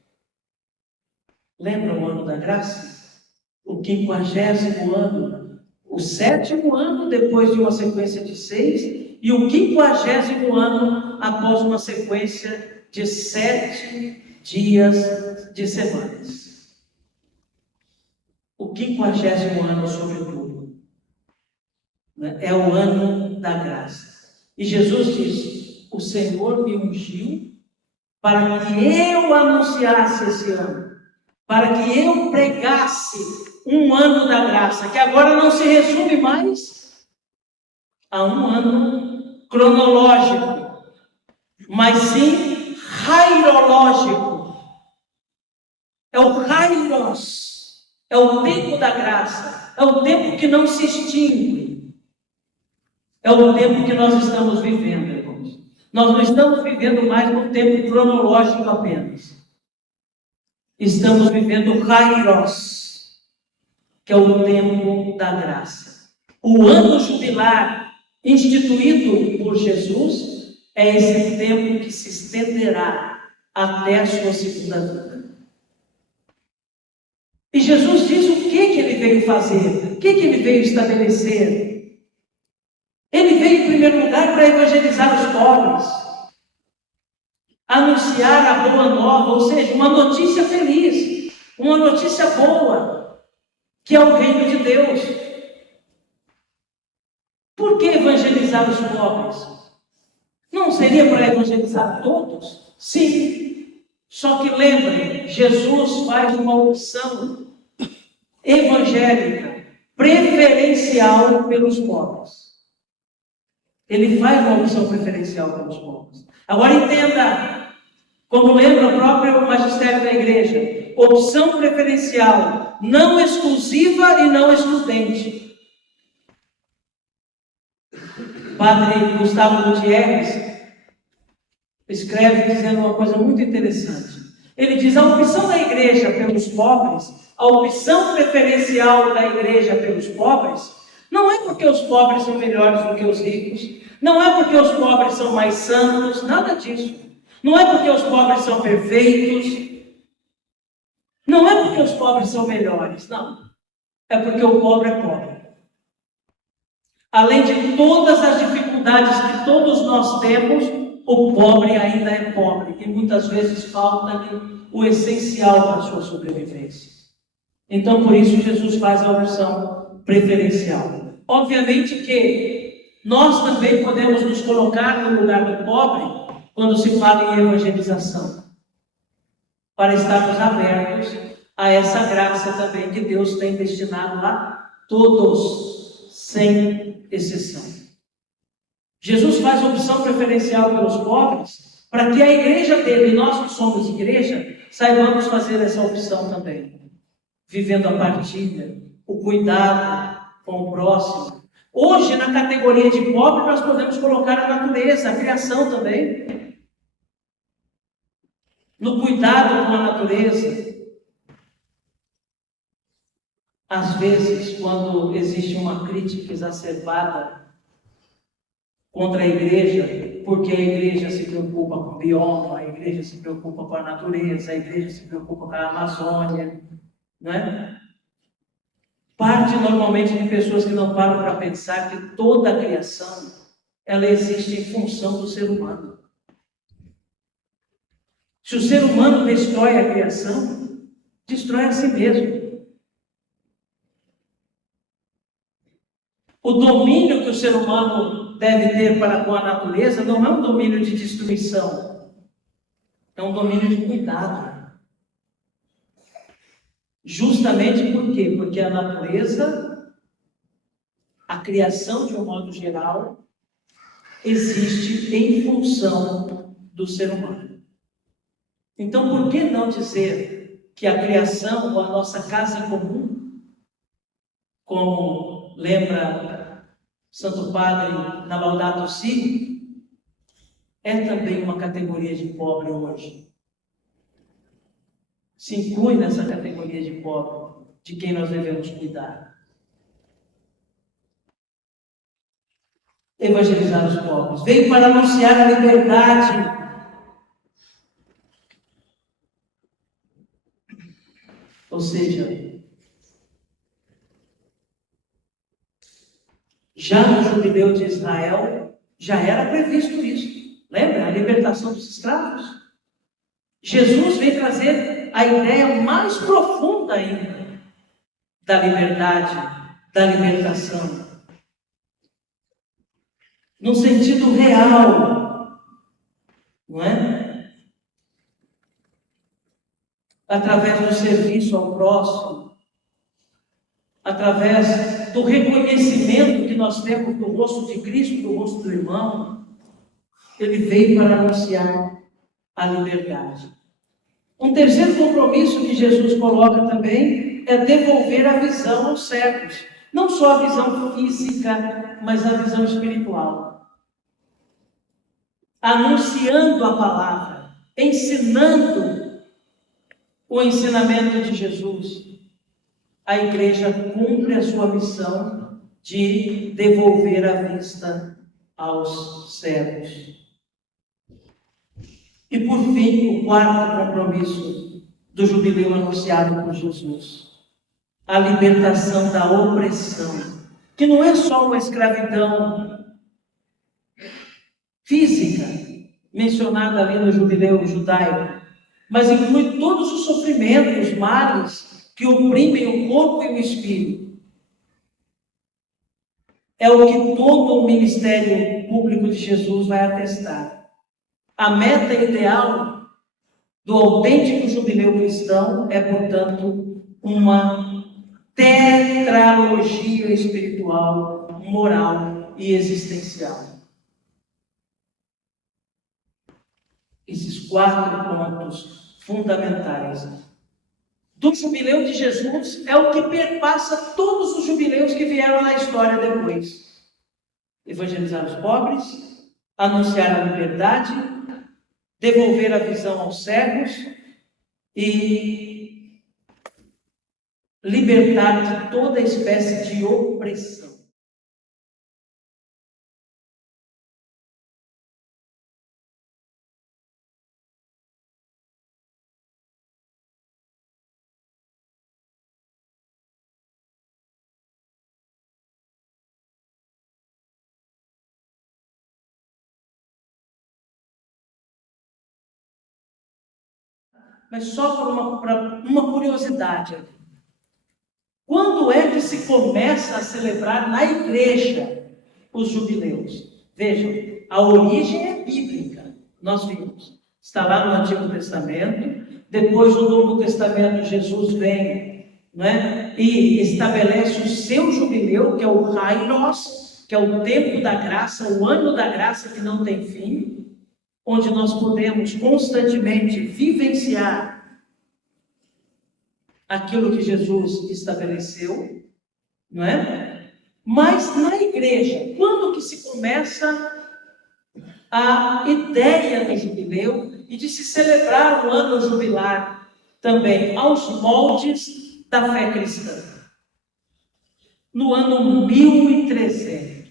Lembra o ano da graça? O 50º ano, o 7º ano depois de uma sequência de 6, e o 50º ano após uma sequência de 7 dias de semanas. O 50º ano, sobretudo, é o ano da graça. E Jesus diz: o Senhor me ungiu para que eu anunciasse esse ano, para que eu pregasse um ano da graça, que agora não se resume mais a um ano cronológico, mas sim rairológico. É o kairos, é o tempo da graça, é o tempo que não se extingue, é o tempo que nós estamos vivendo, irmãos. Nós não estamos vivendo mais num tempo cronológico apenas. Estamos vivendo o kairos, que é o tempo da graça. O ano jubilar instituído por Jesus é esse tempo que se estenderá até a sua segunda vinda. E Jesus diz o que ele veio fazer, o que ele veio estabelecer. Ele veio, em primeiro lugar, para evangelizar os pobres, anunciar a boa nova, ou seja, uma notícia feliz, uma notícia boa, que é o reino de Deus. Por que evangelizar os pobres? Não seria para evangelizar todos? Sim. Só que lembrem, Jesus faz uma opção evangélica preferencial pelos pobres. Ele faz uma opção preferencial pelos pobres. Agora entenda, como lembra o próprio magistério da igreja, opção preferencial, não exclusiva e não excludente. Padre Gustavo Gutierrez escreve dizendo uma coisa muito interessante. Ele diz: a opção da igreja pelos pobres, a opção preferencial da igreja pelos pobres, não é porque os pobres são melhores do que os ricos, não é porque os pobres são mais santos, nada disso. Não é porque os pobres são perfeitos, não é porque os pobres são melhores, não. É porque o pobre é pobre. Além de todas as dificuldades que todos nós temos, o pobre ainda é pobre e muitas vezes falta-lhe o essencial para a sua sobrevivência. Então, por isso, Jesus faz a opção preferencial. Obviamente que nós também podemos nos colocar no lugar do pobre quando se fala em evangelização, para estarmos abertos a essa graça também que Deus tem destinado a todos, sem exceção. Jesus faz opção preferencial pelos pobres, para que a igreja dele, nós que somos igreja, saibamos fazer essa opção também, vivendo a partilha, o cuidado com o próximo. Hoje, na categoria de pobre, nós podemos colocar a natureza, a criação também, no cuidado com a natureza. Às vezes, quando existe uma crítica exacerbada contra a igreja, Porque a igreja se preocupa com o bioma, a igreja se preocupa com a natureza, a igreja se preocupa com a Amazônia, não é? Parte normalmente de pessoas que não param para pensar que toda a criação, ela existe em função do ser humano. Se o ser humano destrói a criação, destrói a si mesmo. O domínio que o ser humano deve ter para com a natureza não é um domínio de destruição, é um domínio de cuidado. Justamente por quê? Porque a natureza, a criação de um modo geral, existe em função do ser humano. Então, por que não dizer que a criação, ou a nossa casa comum, como lembra Santo Padre na Laudato Si, é também uma categoria de pobre hoje. Se inclui nessa categoria de pobre, de quem nós devemos cuidar. Evangelizar os pobres. Veio para anunciar a liberdade. Ou seja, já no jubileu de Israel, já era previsto isso. Lembra? A libertação dos escravos. Jesus vem trazer a ideia mais profunda ainda da liberdade, da libertação. No sentido real, não é? Através do serviço ao próximo, através do reconhecimento que nós temos do rosto de Cristo, do rosto do irmão, ele veio para anunciar a liberdade. Um terceiro compromisso que Jesus coloca também é devolver a visão aos cegos. Não só a visão física, mas a visão espiritual. Anunciando a palavra, ensinando o ensinamento de Jesus. A igreja cumpre a sua missão de devolver a vista aos cegos. E por fim, o quarto compromisso do jubileu anunciado por Jesus. A libertação da opressão, que não é só uma escravidão física, mencionada ali no jubileu judaico, mas inclui todos os sofrimentos, males que oprimem o corpo e o espírito. É o que todo o ministério público de Jesus vai atestar. A meta ideal do autêntico jubileu cristão é, portanto, uma tetralogia espiritual, moral e existencial. Esses quatro pontos fundamentais do jubileu de Jesus é o que perpassa todos os jubileus que vieram na história depois. Evangelizar os pobres, anunciar a liberdade, devolver a visão aos cegos e libertar de toda espécie de opressão. Mas só por uma curiosidade. Quando é que se começa a celebrar na igreja os jubileus? Vejam, a origem é bíblica, nós vimos. Está lá no Antigo Testamento, depois no Novo Testamento Jesus vem, não é? E estabelece o seu jubileu, que é o Kairos, que é o tempo da graça, o ano da graça que não tem fim, onde nós podemos constantemente vivenciar aquilo que Jesus estabeleceu, não é? Mas na igreja, quando que se começa a ideia do jubileu e de se celebrar o ano jubilar também aos moldes da fé cristã? No ano 1300.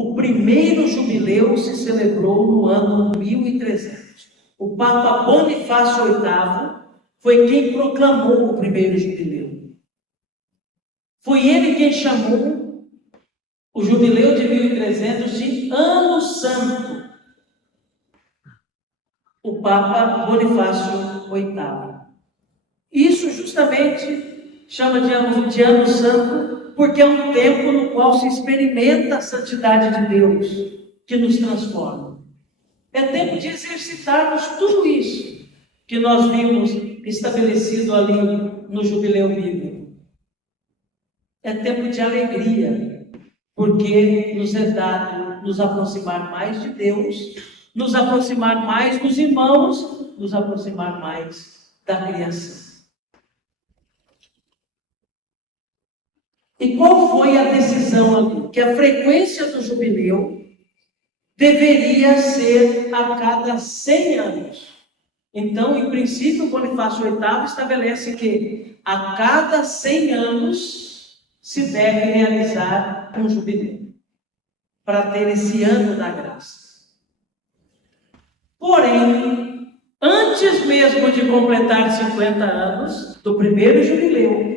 O primeiro jubileu se celebrou no ano 1300. O Papa Bonifácio VIII foi quem proclamou o primeiro jubileu. Foi ele quem chamou o jubileu de 1300 de Ano Santo. O Papa Bonifácio VIII. Isso justamente chama de Ano Santo, porque é um tempo no qual se experimenta a santidade de Deus, que nos transforma. É tempo de exercitarmos tudo isso que nós vimos estabelecido ali no jubileu bíblico. É tempo de alegria, porque nos é dado nos aproximar mais de Deus, nos aproximar mais dos irmãos, nos aproximar mais da criação. E qual foi a decisão ali? Que a frequência do jubileu deveria ser a cada 100 anos. Então, em princípio, Bonifácio VIII estabelece que a cada 100 anos se deve realizar um jubileu, para ter esse ano da graça. Porém, antes mesmo de completar 50 anos do primeiro jubileu,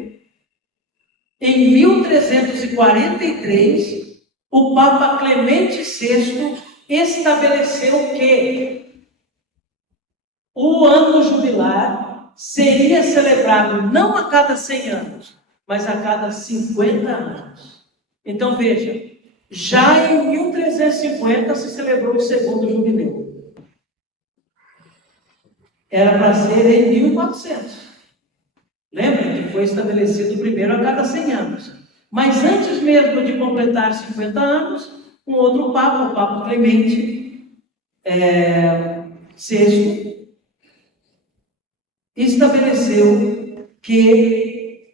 em 1343, o Papa Clemente VI estabeleceu que o ano jubilar seria celebrado não a cada 100 anos, mas a cada 50 anos. Então veja, já em 1350 se celebrou o segundo jubileu. Era para ser em 1400. Lembra que foi estabelecido primeiro a cada 100 anos. Mas antes mesmo de completar 50 anos, um outro Papa, o Papa Clemente VI, estabeleceu que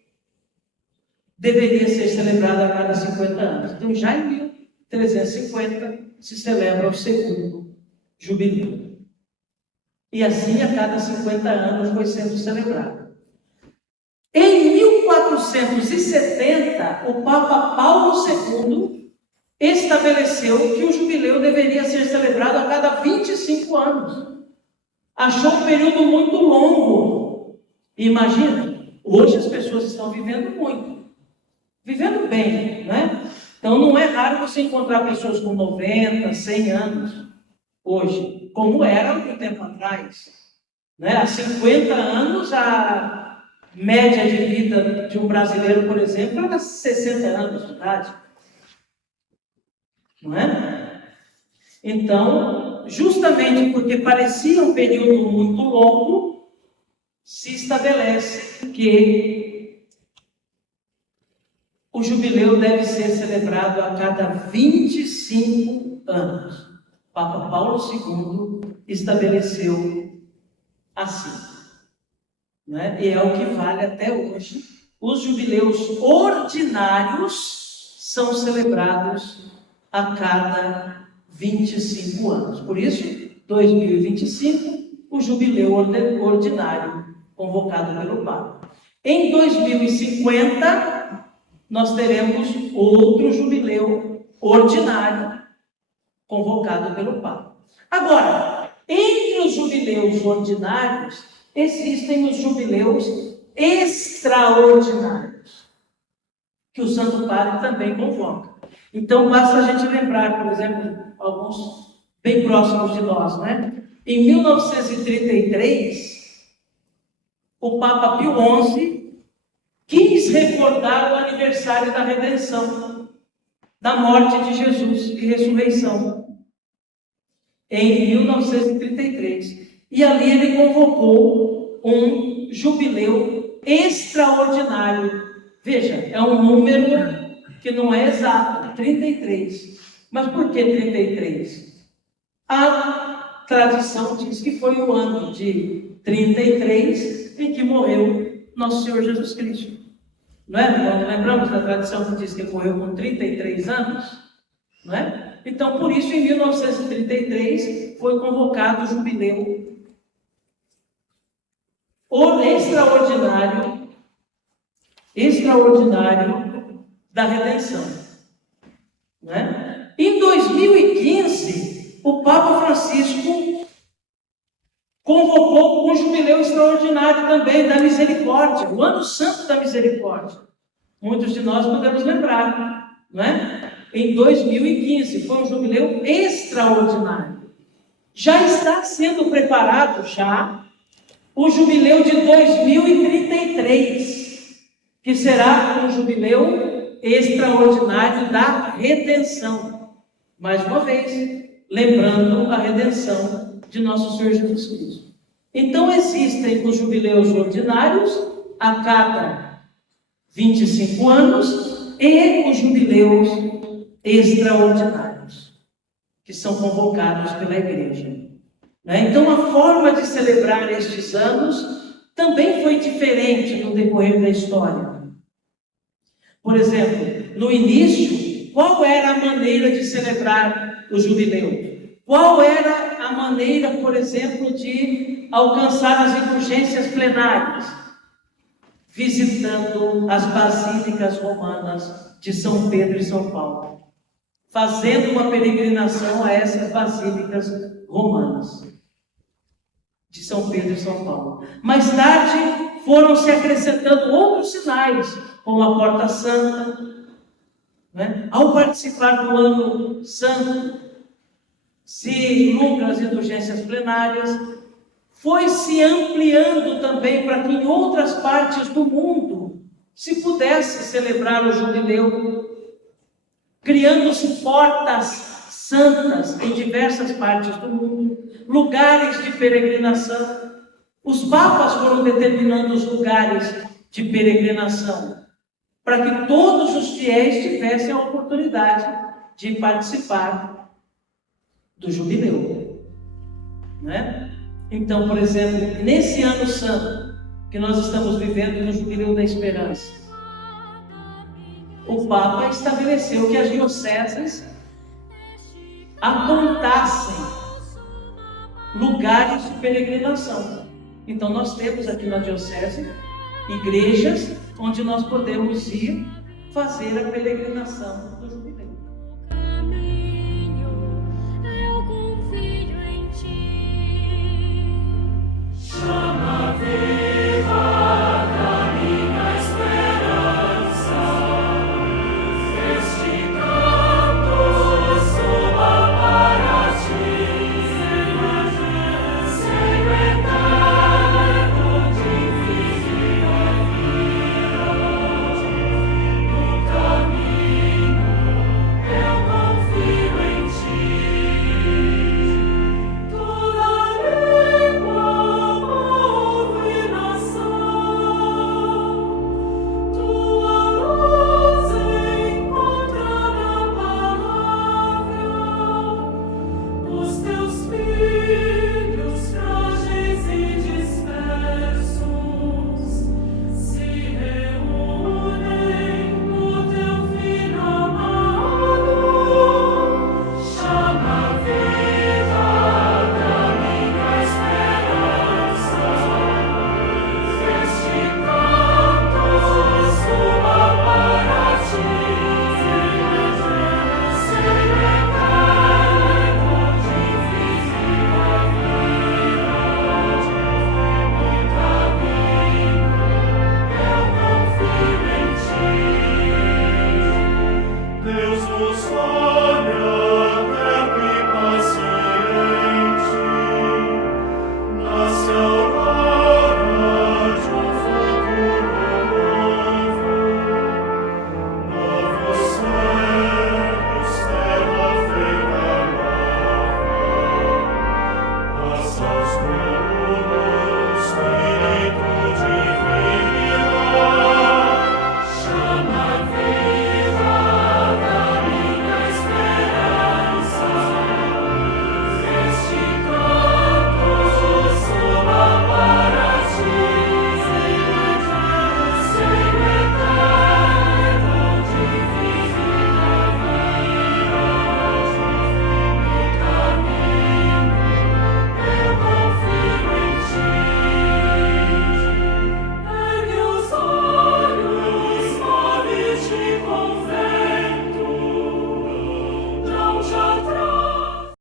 deveria ser celebrado a cada 50 anos. Então, já em 1350, se celebra o segundo jubileu. E assim, a cada 50 anos, foi sendo celebrado. Em 1470, o Papa Paulo II estabeleceu que o jubileu deveria ser celebrado a cada 25 anos. Achou um período muito longo. E imagina, hoje as pessoas estão vivendo muito. Vivendo bem, né? Então não é raro você encontrar pessoas com 90, 100 anos hoje, como era um tempo atrás. Né? Há 50 anos, a média de vida de um brasileiro, por exemplo, era 60 anos de idade. Não é? Então, justamente porque parecia um período muito longo, se estabelece que o jubileu deve ser celebrado a cada 25 anos. O Papa Paulo II estabeleceu assim. Né? E é o que vale até hoje. Os jubileus ordinários são celebrados a cada 25 anos. Por isso, 2025, o jubileu ordinário convocado pelo Papa. Em 2050, nós teremos outro jubileu ordinário convocado pelo Papa. Agora, entre os jubileus ordinários, existem os jubileus extraordinários, que o Santo Padre também convoca. Então, basta a gente lembrar, por exemplo, alguns bem próximos de nós, né? Em 1933, o Papa Pio XI quis recordar o aniversário da redenção, da morte de Jesus e ressurreição, em 1933. E ali ele convocou um jubileu extraordinário. Veja, é um número que não é exato, 33. Mas por que 33? A tradição diz que foi o ano de 33 em que morreu nosso Senhor Jesus Cristo. Não é? Nós lembramos da tradição que diz que ele morreu com 33 anos? Não é? Então, por isso, em 1933, foi convocado o jubileu extraordinário da redenção. Né? Em 2000 2015, o Papa Francisco convocou um jubileu extraordinário também da misericórdia, o Ano Santo da Misericórdia. Muitos de nós podemos lembrar, não é? Em 2015, foi um jubileu extraordinário. Já está sendo preparado o jubileu de 2033, que será um jubileu extraordinário da redenção. Mais uma vez, lembrando a redenção de nosso Senhor Jesus Cristo. Então existem os jubileus ordinários a cada 25 anos e os jubileus extraordinários, que são convocados pela igreja. Então a forma de celebrar estes anos também foi diferente no decorrer da história. Por exemplo, no início, qual era a maneira de celebrar o jubileu? Qual era a maneira, por exemplo, de alcançar as indulgências plenárias? Visitando as basílicas romanas de São Pedro e São Paulo, fazendo uma peregrinação a essas basílicas romanas de São Pedro e São Paulo. Mais tarde foram se acrescentando outros sinais, como a Porta Santa, Ao participar do Ano Santo, se lucra as indulgências plenárias, foi se ampliando também para que em outras partes do mundo se pudesse celebrar o jubileu, criando-se portas santas em diversas partes do mundo, lugares de peregrinação. Os papas foram determinando os lugares de peregrinação, para que todos os fiéis tivessem a oportunidade de participar do jubileu, Então, por exemplo, nesse ano santo que nós estamos vivendo no Jubileu da Esperança, o Papa estabeleceu que as dioceses apontassem lugares de peregrinação. Então, nós temos aqui na diocese igrejas onde nós podemos ir fazer a peregrinação do jubileu.